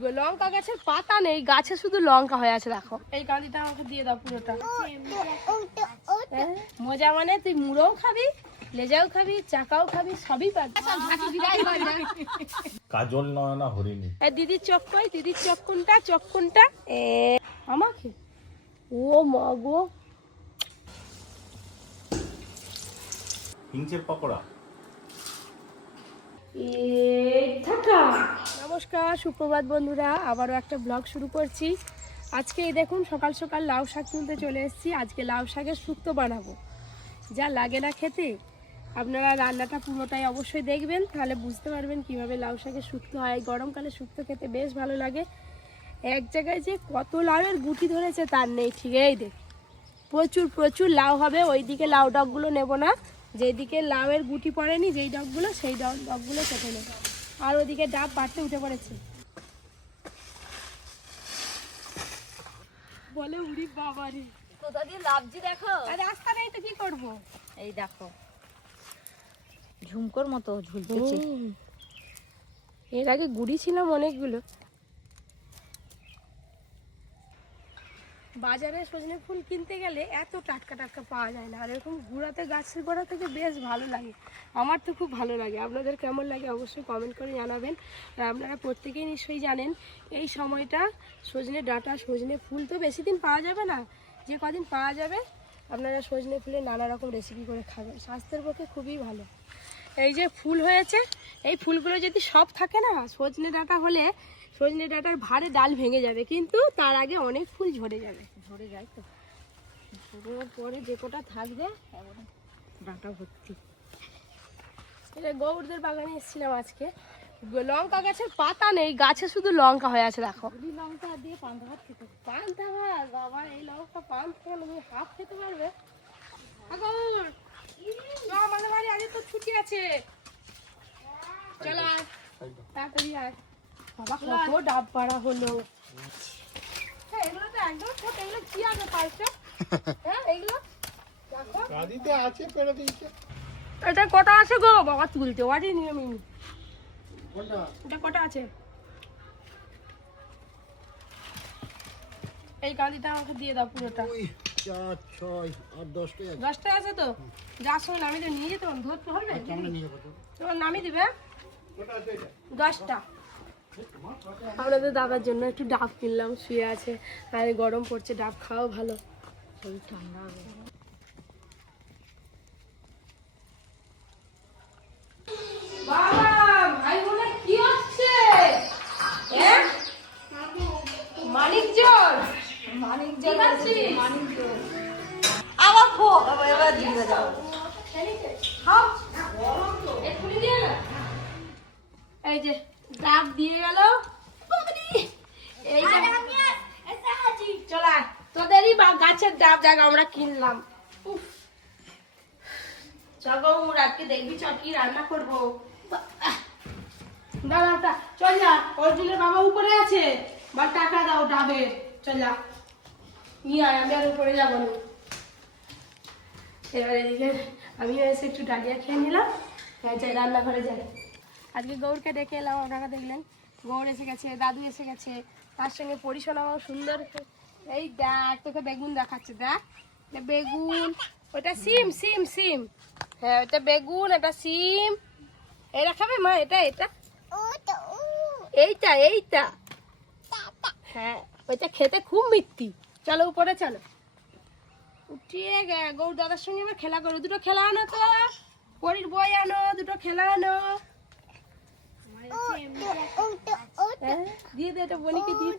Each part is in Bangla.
লঙ্কা গাছের পাতা নেই, গাছে শুধু লঙ্কা হয়ে আছে। দেখো এই কাঁদিটা আমাকে দিয়ে দাও পুরোটা। মজা মানে তুই মুড়োও খাবি, লেজাও খাবি, চাকাও খাবি, সবই পাবি। কাজল নয় না হরিণী। দিদির চোখ কই, দিদির চোখ কোনটা, চোখ কোনটা? আমাকে ও মা গো, হিংচের পকোড়া। নমস্কার, সুপ্রভাত বন্ধুরা, আবারও একটা ব্লগ শুরু করছি। আজকে এই দেখুন সকাল সকাল লাউ শাক তুলতে চলে এসেছি। আজকে লাউ শাকের শুক্তো বানাবো, যা লাগে না খেতে। আপনারা রান্নাটা পুরোটাই অবশ্যই দেখবেন, তাহলে বুঝতে পারবেন কিভাবে লাউ শাকের শুক্তো হয়। গরমকালে শুক্তো খেতে বেশ ভালো লাগে। এক জায়গায় যে কত লাউয়ের গুটি ধরেছে তার নেই ঠিক। এই দেখ প্রচুর প্রচুর লাউ হবে। ওইদিকে লাউ ডগগুলো নেব না, যেদিকে লাউয়ের গুটি পড়েনি যেই ডগগুলো, সেই ডগগুলো কেটে নেব। আর ওদিকে ডাব বাড়তে উঠে পড়েছে। বলে উড়ি বাবারে, কোথা দিয়ে লাভজি দেখো। রাস্তা নেই তো কি করব। এই দেখো ঝুমকোর মতো ঝুলতেছে। এর আগে গুড়ি ছিলাম অনেকগুলো। বাজারে সজনে ফুল কিনতে গেলে এত টাটকা টাটকা পাওয়া যায় না, আর এরকম গুঁড়াতে গাছের গোড়া থেকে বেশ ভালো লাগে। আমার তো খুব ভালো লাগে। আপনাদের কেমন লাগে অবশ্যই কমেন্ট করে জানাবেন। আর আপনারা প্রত্যেকেই নিশ্চয়ই জানেন এই সময়টা সজনে ডাঁটা, সজনে ফুল তো বেশি দিন পাওয়া যাবে না, যে কদিন পাওয়া যাবে আপনারা সজনে ফুলের নানা রকম রেসিপি করে খাবেন, স্বাস্থ্যের পক্ষে খুবই ভালো। এই যে ফুল হয়েছে, এই ফুলগুলো যদি সব থাকে না, সজনে ডাঁটা হলে সজনে ডাঁটার ভারে ডাল ভেঙে যাবে, কিন্তু তার আগে অনেক ফুল ঝরে যাবে। ঝরে যায় তো, ঝরার পরে যে কটা থাকবে ডাঁটা ভর্তি। এটা গৌরদের বাগানে এসেছিলাম আজকে। লঙ্কা গাছের পাতা নেই, গাছে শুধু লঙ্কা হয়ে আছে। দেখো লঙ্কা দিয়ে পান্তা ভাত খেতে। পান্তা ভাত, বাবা এই লঙ্কা পান্তা তুমি হাফ খেতে পারবে। গৌর আমাদের বাড়ি আজ তো ছুটি আছে, চলো আয় তাড়াতাড়ি আয়। বাবা কত ডাব পাড়া হলো। এগুলো তো একদম ছোট, এগুলো কি আগে পাইছে? হ্যাঁ এগুলো দেখো গাড়িতে আছে পেড়ে দিয়েছে। এটা কটা আছে গো বাবা, তুলতে পারি নিয়মিন। এটা কটা আছে? এই কাঁদিটা আমাকে দিয়ে দাও পুরোটা। 4, 6, 8, 10টা আছে। 10টা আছে তো, যার সময় নামিয়ে নিয়ে যেতে হবে, ধরতে হবে তোমার নামিয়ে দিবে 10টা। আপনাদের দাদার জন্য একটু ডাব কিনলাম, শুয়ে আছে, আর গরম পড়ছে, ডাব খাওয়াও ভালো, শরীর ঠান্ডা হবে। আবার ফো এবার দিয়ে দাও। এই যে ডাব দিয়ে গেল। এই চলা তোদেরই গাছের ডাব জায়গা আমরা কিনলাম। চগো রাতকে দেখবি চ কি রান্না করবো। দাঁড়াটা চল যা, অর্জুনের বাবা উপরে আছে, বা টাকা দাও ডাবের, চল যা নিয়ে আয়, আমি আর উপরে যাবো না। এবার এদিকে আমিও এসে একটু ডালিয়া খেয়ে নিলাম, যাই রান্নাঘরে যাই। আজকে গৌরকে ডেকে এলাম, আপনারা দেখলেন গৌর এসে গেছে, দাদু এসে গেছে, তার সঙ্গে পরিশোনাও সুন্দর। এই দেখ তোকে বেগুন দেখাচ্ছে, দেখ বেগুন, ওটা সিম সিম সিম, হ্যাঁ ওটা বেগুন, এটা সিম। এটা খাবে মা, এটা এটা এইটা এইটা, হ্যাঁ ওইটা খেতে খুব মিষ্টি। চলো উপরে চলো, উঠিয়ে গৌর দাদার সঙ্গে এবার খেলা করো। দুটো খেলা আনো তো, পরীর বই আনো, দুটো খেলা আনো। দিয়ে দে এটা বনিকে দিয়ে।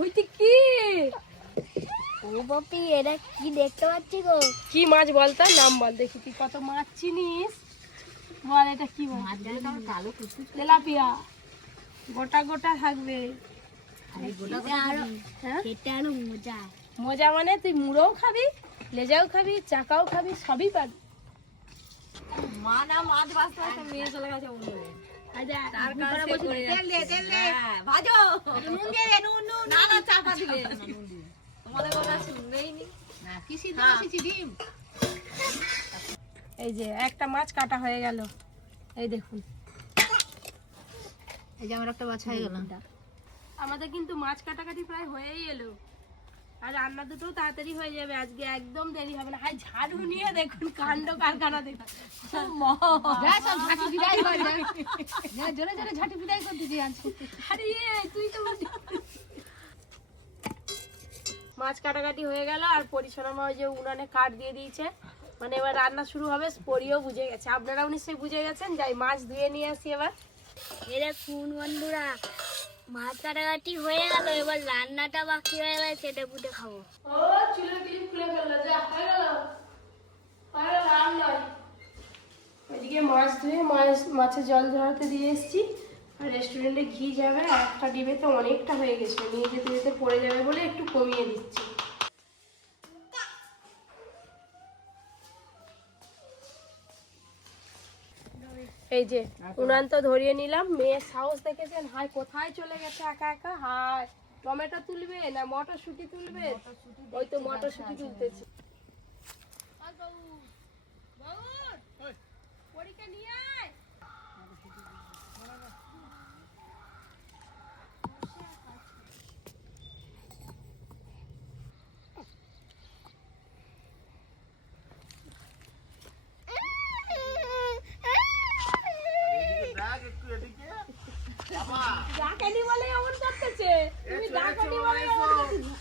ওইটি কি? ও বাপি এটা কি দেখতে পাচ্ছি গো? কি মাছ বলতো, নাম বল দেখি, তুই কত মাছ চিনিস বল, এটা কি মাছ? কালো কুচু তেলাপিয়া, গোটা গোটা থাকবে। খেতে আরো মজা। মজা মানে তুই মুড়োও খাবি, লেজাও খাবি, চাকাও খাবি, সবই পাবি। মা না মাছ ভাজতে ভাজতে মেয়ে চলে গেছে উনুনে। তার কাছে তেল দে তেল দে, ভাজো নুন দিয়ে দে, নুন নুন না না চাপা দিলে তোমাদের কথা শুনবেই নি না। কি সিদ্ধ বসেছি ডিম। এই যে একটা মাছ কাটা হয়ে গেল, এই দেখুন এই যে আমার একটা বাছা হয়ে গেল। আমাদের কিন্তু মাছ কাটাকাটি প্রায় হয়েই এলো, আর রান্না দুটোও তাড়াতাড়ি হয়ে যাবে আজকে, একদম দেরি হবে না। হাই ঝাড়ু নিয়ে দেখুন কাণ্ড কারখানা দেখুন। যা সব ঝাঁটি বিদায় হয়ে যায়, জোরে জোরে ঝাঁটি বিদায় করতেছি আজকে। আরে তুই তো মাছ কাটাকাটি হয়ে গেল, আর পরিছনা মা ওই যে উনানে কাঠ দিয়ে দিয়েছে, মানে এবার রান্না শুরু হবে। পরিও বুঝে গেছে, আপনারাও নিশ্চয়ই বুঝে গেছেন। যাই মাছ ধুয়ে নিয়ে আসি এবার। এরা কোন বন্ধুরা, মাছ কাটাকাটি হয়ে গেল, এবার রান্নাটা বাকি হয়ে গেছে, সেটা পুঁতে খাবো। ও চুলের ক্লিপ খুলে ফেললো, যা হয়ে গেল, আর নয়। ওইদিকে মাছ ধুয়ে মাছের জল ঝরাতে দিয়ে এসেছি, আর রেস্টুরেন্টে ঘি যাবে, একটা ডিবেতে অনেকটা হয়ে গেছে, নিয়ে যেতে যেতে পড়ে যাবে বলে একটু কমিয়ে দিচ্ছি। এই যে উনান তো ধরিয়ে নিলাম। মেয়ের সাহস দেখেছেন, হাই কোথায় চলে গেছে একা একা। হাই টমেটো তুলবে না মটরশুঁটি তুলবে, ওই তো মটরশুঁটি তুলতেছি। পরীক্ষা নিয়ে আয়। ডাকানি বলে এমন করতেছে, তুমি ডাকানি বলে এমন করতেছে।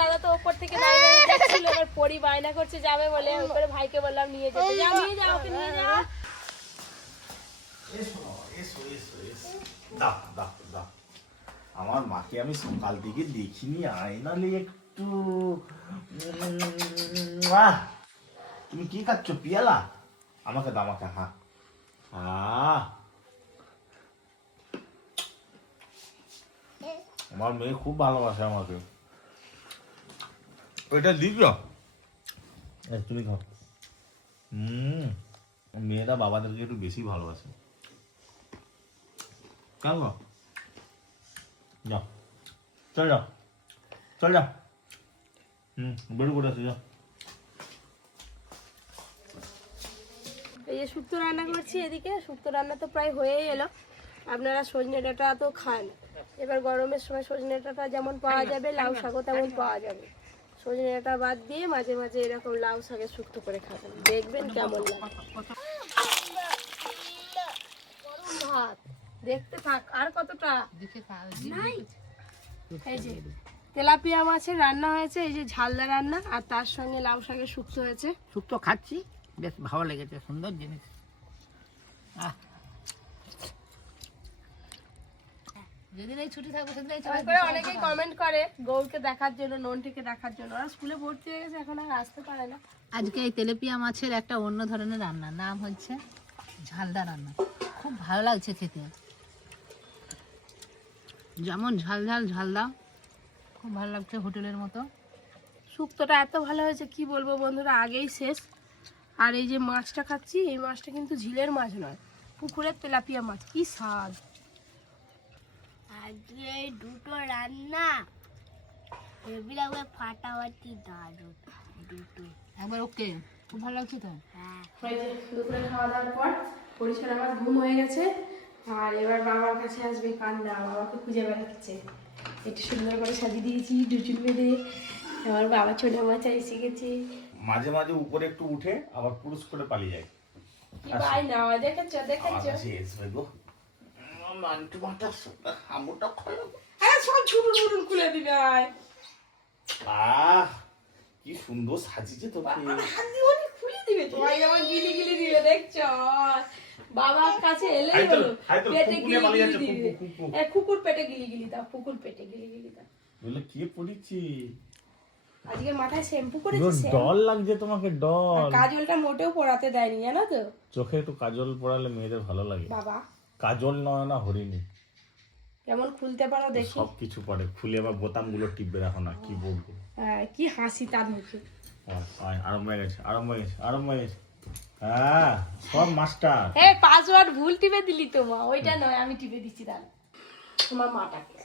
দাদা তো ওপর থেকে দাঁড়িয়ে দেখছিল, এবার পরি বায়না করছে যাবে বলে, ওপরে ভাইকে বললাম নিয়ে যেতে। যাও নিয়ে যাও, ওকে নিয়ে যাও। আমার মাকে আমি সকাল থেকে দেখিনি, আয়নালে একটু তুমি কি খাচ্ছ পিয়ালা? আমাকে দাও, আমাকে। হ্যাঁ আমার মেয়ে খুব ভালোবাসে আমাকে। ওইটা দিচ্ছ তুমি খাও। মেয়েরা বাবাদেরকে একটু বেশি ভালোবাসে। কেন যাও, চল যাও, চল যাও। বেরো করে আসো, যাও। এই যে শুক্তো রান্না করছি, এদিকে শুক্তো রান্না তো প্রায় হয়েই এলো। আপনারা সজনে ডাঁটা তো খান, এবার গরমের সময় সজনে ডাঁটা যেমন পাওয়া যাবে, লাউ শাকও তেমন পাওয়া যাবে। সজনে ডাঁটা বাদ দিয়ে মাঝে মাঝে এরকম লাউ শাকের শুক্তো করে খাবেন, দেখবেন কেমন লাগে। ভাত দেখতে থাক, আর কতটা নাই। এই যে তেলাপিয়া মাছের রান্না হয়েছে, এই যে ঝালদা রান্না, আর তার সঙ্গে লাউ শাকের শুক্তো হয়েছে। শুক্তো খাচ্ছি, বেশ ভালো লেগেছে, সুন্দর জিনিস। যেদিন এই ছুটি থাকবে সেদিন তারপরে অনেকেই কমেন্ট করে গৌরকে দেখার জন্য, নন্টিকে দেখার জন্য। ওরা স্কুলে ভর্তি হয়ে গেছে, এখন আর আসতে পারে না। আজকে এই তেলাপিয়া মাছের একটা অন্য ধরনের রান্না, নাম হচ্ছে ঝালদা রান্না। খুব ভালো লাগছে খেতে, যেমন ঝাল ঝাল ঝালদা, খুব ভালো লাগছে, হোটেলের মতো। শুক্তোটা এত ভালো হয়েছে কি বলবো বন্ধুরা, আগেই শেষ। আর এই যে মাছটা খাচ্ছি, এই মাছটা কিন্তু ঝিলের মাছ নয়, পুকুরের তেলাপিয়া মাছ, কি স্বাদ। আজকে এই দুটো রান্না হেভি লাগবে, ফাটাফাটি দারুণ দুটো। একবার ওকে, খুব ভালো লাগছে তো। হ্যাঁ, এই যে দুপুরে খাওয়া দাওয়ার পর পরিষ্কার আমার ঘুম হয়ে গেছে, আর এবার বাবার কাছে আসবে কান্না, বাবাকে খুঁজে বেড়াচ্ছে। একটু সুন্দর করে সাজিয়ে দিয়েছি ডুচুল বেঁধে, আমার বাবা ছোট মাছা এসে গেছে। মাঝে মাঝে উপরে একটু উঠে আবার পুরুষ করে পালিয়ে যায়। কি ভাই না দেখেছো আমার কাছে এসবে গো, মান্টু মাটা হামুটা খোলো। আরে সব ছুটুন ছুটুন খুলে দিবে। কি সুন্দর সাজিয়েছে তোকে। খুলে দিবে তোমায়, যেমন গিলি গিলি দিবে, দেখছো? বাবার কাছে এলেই হলো পেটে গিলি গিলি দিবে। কুকুর পেটে গিলি গিলি দাও, কুকুর পেটে গিলি গিলি দাও। বলে কি পড়িছি আজকে মাথায় শ্যাম্পু করেছি, ডল লাগছে তোমাকে, ডল। কাজলটা মোটেও পড়াতে দেয়নি জানো তো। চোখে একটু কাজল পড়ালে মেয়েদের ভালো লাগে। বাবা কাজল নয় না, হরিণী। কেমন খুলতে পারো দেখি। সবকিছু পারে, খুলে আবার বোতামগুলো টিপবে, দেখো না কি বলবো। কি হাসি তার মুখে। আরম্ভ হয়ে গেছে, আরম্ভ হয়ে গেছে, আরম্ভ হয়ে গেছে। হ্যাঁ সব মাস্টার। পাসওয়ার্ড ভুল টিপে দিলি তো মা, ওইটা নয়, আমি টিপে দিচ্ছি তাহলে তোমার মাটাকে।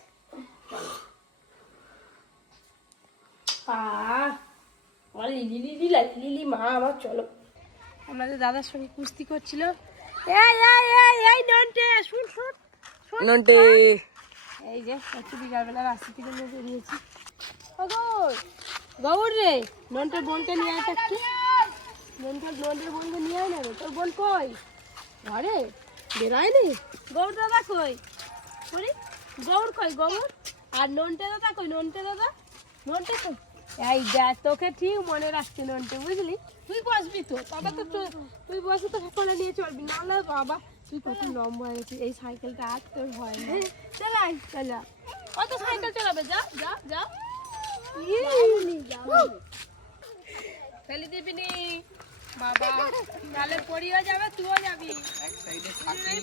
লিলি লিলি লিলি মা আমার, চলো আমাদের দাদার সঙ্গে কুস্তি করছিল। এই এই এই এই নন্টে শুন শুন নন্টে এই যে একটু বিকালবেলা রাস্তা থেকে নিয়ে বেরিয়েছি। ও গৌর রে, নন্টের বোনকে নিয়ে আয় একটু। নন্টের বোনকে নিয়ে আয় না রে। তোর বোন কই? ঘরে বেরোয়নি? গৌর দাদা কই? করি গৌর কই? গৌর আর নন্টে দাদা কই? নন্টে দাদা নন্টে কই? এই দেখ, তোকে ঠিক মনে রাখছে নন্টে, বুঝলি? তুই বসবি তো, বাবা তো তুই বসে তো কোলে নিয়ে চলবি, নাহলে বাবা তুই কত লম্বা হয়েছিস, এই সাইকেলটা আর তোর হয় না। চালাই চালা, কত সাইকেল চালাবে? যা যা যা, ফেলে দিবি নি বাবা, তাহলে পড়িও যাবে, তুইও যাবি,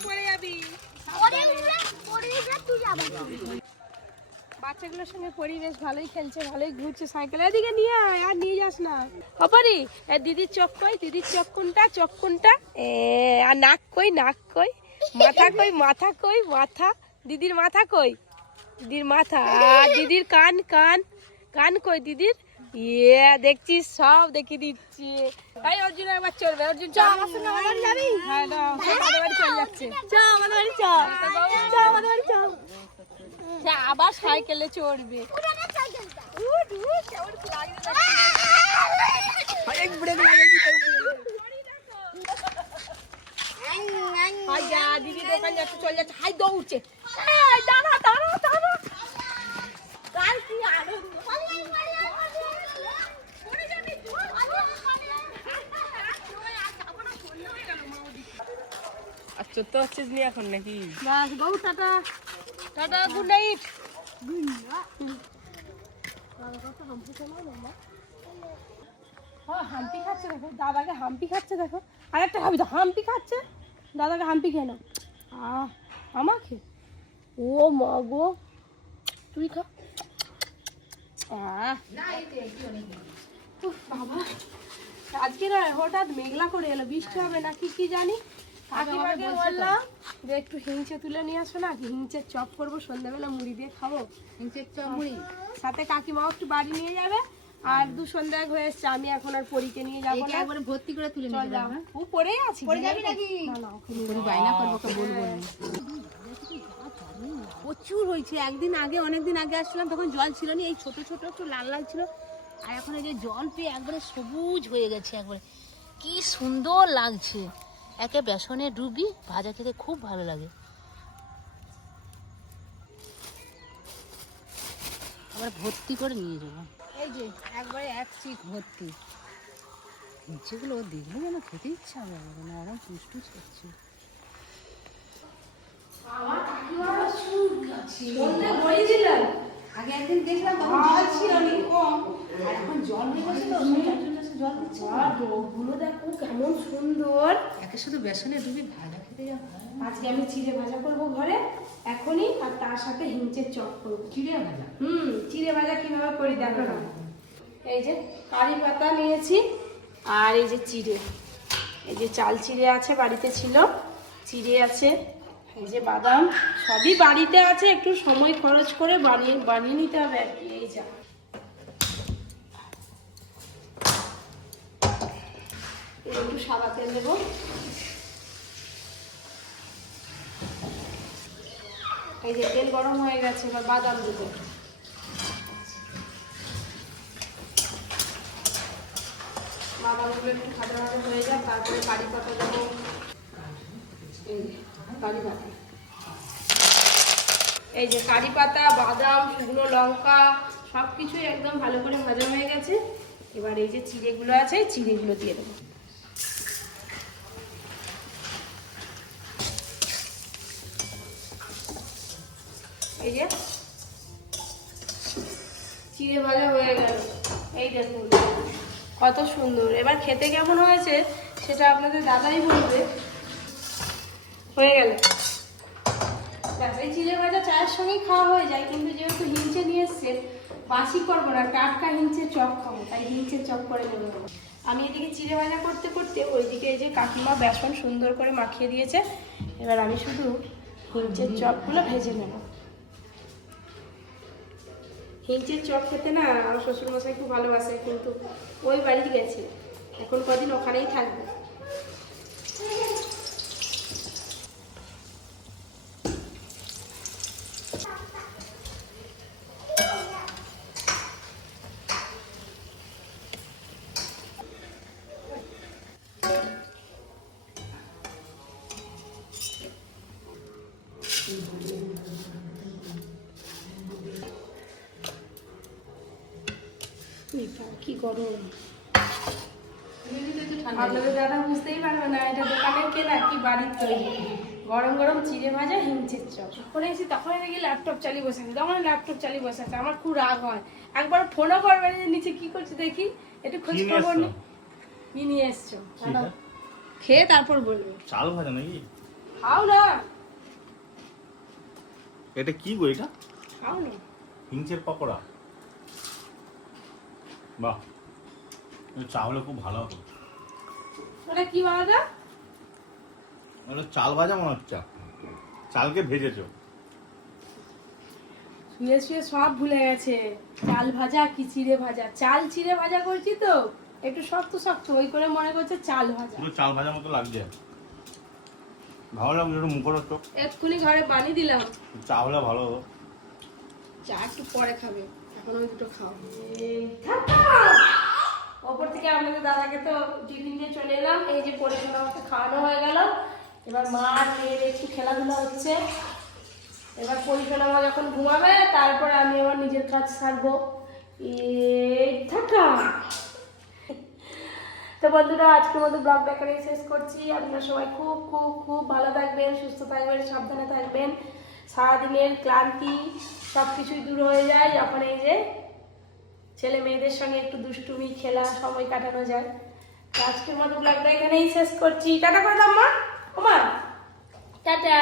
পড়ে যাবি। বাচ্চাগুলোর সঙ্গে পরিবেশ ভালোই খেলছে, ভালোই ঘুরছে সাইকেল। এদিকে নিয়ে আয়, আর নিয়ে যাস না। অপারি দিদির চোখ কই? দিদির চোখ কোনটা? চোখ কোনটা? আর নাক কই? নাক কই? মাথা কই? মাথা কই? মাথা দিদির মাথা কই? দিদির মাথা। আর দিদির কান? কান কান কই দিদির? ইয়ে দেখছিস, সব দেখে দিচ্ছি। এই অর্জুন একবার চলবে। অর্জুন চ, আমার সঙ্গে আমার বাড়ি যাবি? হ্যাঁ না, আমাদের বাড়ি চলে যাচ্ছে। চ আমাদের বাড়ি, চ চ আমাদের বাড়ি চ। আবার সাইকেলে চড়বে। দিদি দোকান যাচ্ছে, চলে যাচ্ছে, হাই দৌড়ছে। দাঁড়া দাঁড়া দাঁড়া, কাল কি আনন্দ। আর চলতে হচ্ছিস নি এখন নাকি? বাস বউ, tata tata, good night. Hampi খাচ্ছে দেখো, দাদাকে হাম্পি খাচ্ছে দেখো। আরেকটা খাবি তো? হাম্পি খাচ্ছে, দাদাকে হাম্পি খেয়ে নাও। আমাকে? ও মা গো, তুই খা। বাবা, আজকে না হঠাৎ মেঘলা করে এলো, বৃষ্টি হবে নাকি কি জানি। কাকিমাকে বললাম যে একটু হিংচে তুলে নিয়ে আসো না, হিংচের চপ করবো, সন্ধ্যাবেলা মুড়ি দিয়ে খাবো। হিংচের চপ মুড়ি সাথে কাকিমাও একটু বাড়ি নিয়ে যাবে। আর সন্ধ্যা হয়ে এসছে, আমি এখন আর পরীকে নিয়ে যাবো না, একবারে ভর্তি করে তুলে নিয়ে যাবো। ও পড়েই আছে, পড়ে যাবি নাকি? না না, ওখানে বায়না করবো, ওকে বলবো না। প্রচুর হয়েছে। একদিন আগে, অনেকদিন আগে আসলাম, তখন জল ছিল না, এই ছোট ছোট একটু লাল লাল ছিল। আর এখন এই যে জল পেয়ে একবারে সবুজ হয়ে গেছে, একবারে কি সুন্দর লাগছে। একে বেসনে ডুবি ভাজা খেতে খুব ভালো লাগে। আবার ভর্তি করে নিয়ে যাবো, এই যে একবারে এক চিক ভর্তি। যেগুলো দেখলে যেন খেতে ইচ্ছা হবে, নরম টুসটুস করছে। আগে একদিন দেখলাম তখন জল ছিল না, কম, আর এখন জল হয়ে গেছে তো, জল দিচ্ছে। ওগুলো দেখো কেমন সুন্দর। একে শুধু বেসনে ডুবি ভাজা খেতে যাবো। আজকে আমি চিড়ে ভাজা করবো ঘরে এখনই, আর তার সাথে হিংচের চপ করবো। চিড়ে ভাজা? চিড়ে ভাজা কিভাবে করি দেখো না। এই যে কারি পাতা নিয়েছি, আর এই যে চিড়ে, এই যে চাল চিড়ে আছে, বাড়িতে ছিল, চিড়ে আছে, এই যে বাদাম, সবই বাড়িতে আছে। একটু সময় খরচ করে বানিয়ে নিতে হবে আর কি। এই যা একটু সাদা তেল দেবো। এই যে তেল গরম হয়ে গেছে, এবার বাদাম দেবো। বাদামগুলো একটু ভাজা ভাজা হয়ে যায়, তারপরে কারি পাতা দেবো। কারি পাতা, এই যে কারি পাতা, বাদাম, শুকনো লঙ্কা, সব কিছুই একদম ভালো করে ভাজা হয়ে গেছে। এবার এই যে চিড়েগুলো আছে, চিড়েগুলো দিয়ে দেবো। এই যে চিড়ে ভাজা হয়ে গেল, এই দেখুন কত সুন্দর। এবার খেতে কেমন হয়েছে সেটা আপনাদের দাদাই বলবে। হয়ে গেল, এই চিড়ে ভাজা চায়ের সঙ্গেই খাওয়া হয়ে যায়, কিন্তু যেহেতু হিংচে নিয়ে এসছে, বাসি করবো না, টাটকা হিংচের চপ খাবো, তাই হিংচের চপ করে নেবো। আমি এদিকে চিড়ে ভাজা করতে করতে ওইদিকে এই যে কাকিমা বেসন সুন্দর করে মাখিয়ে দিয়েছে। এবার আমি শুধু হিংচের চপগুলো ভেজে নেব। হিংচের চপ খেতে না আমার শ্বশুরমশাই খুব ভালোবাসে, কিন্তু ওই বাড়ি গেছে, এখন কদিন ওখানেই থাকবে। কি গরম, আপনাদের দাদা বুঝতেই পারবে না এটা দোকানের কেনা কি বাড়ির তৈরি। গরম গরম চিড়ে ভাজা হিংচের চপ। যখন এসে তখন দেখি ল্যাপটপ চালিয়ে বসে আছে, তখন ল্যাপটপ চালিয়ে বসে আছে। আমার খুব রাগ হয়, একবার ফোনও করবে না যে নিচে কি করছে দেখি, একটু খোঁজ কি নিয়ে খবর এসছো? নি। কি নিয়ে এসছো ঠিক আছে। খেয়ে তারপর বলবে। চাল ভাজা নাকি? খাও না, এটা কি গো? এটা খাও না। হিংচের পকোড়া। বাহ, চাউলে খুব ভালো হতো। ওটা কি ভাজা? ওটা চাল ভাজা মনে হচ্ছে, চালকে ভেজেছো। শুয়ে শুয়ে সব ভুলে গেছে, চাল ভাজা কি চিড়ে ভাজা। চাল চিড়ে ভাজা করছি তো একটু শক্ত শক্ত, ওই করে মনে করছে চাল ভাজা। পুরো চাল ভাজার মতো লাগছে, ভালো লাগছে। একটু মুখরোচক, এক্ষুনি ঘরে বানিয়ে দিলাম। চা হলে ভালো হতো। চা একটু পরে খাবে, এখন ওই দুটো খাও। ওপর থেকে আপনাদের দাদাকে তো টিফিন নিয়ে চলে এলাম। এই যে পরিষেবা আমাকে খাওয়ানো হয়ে গেল। এবার মা আর মেয়ের একটু খেলাধুলা হচ্ছে। এবার পরিষেবা মা যখন ঘুমাবে তারপরে আমি আমার নিজের কাজ সারবো। এই থাকা। তো বন্ধুরা, আজকের মতো ব্লগটা এখানেই শেষ করছি। আপনারা সবাই খুব খুব খুব ভালো থাকবেন, সুস্থ থাকবেন, সাবধানে থাকবেন। সারাদিনের ক্লান্তি সব কিছুই দূর হয়ে যায় যখন এই যে ছেলে মেয়েদের সঙ্গে একটু দুষ্টুমি খেলা সময় কাটানো যায়। তো আজকের মতো ব্লগটা এখানেই শেষ করছি। টাটা করে দাও মা। ওমা টাটা।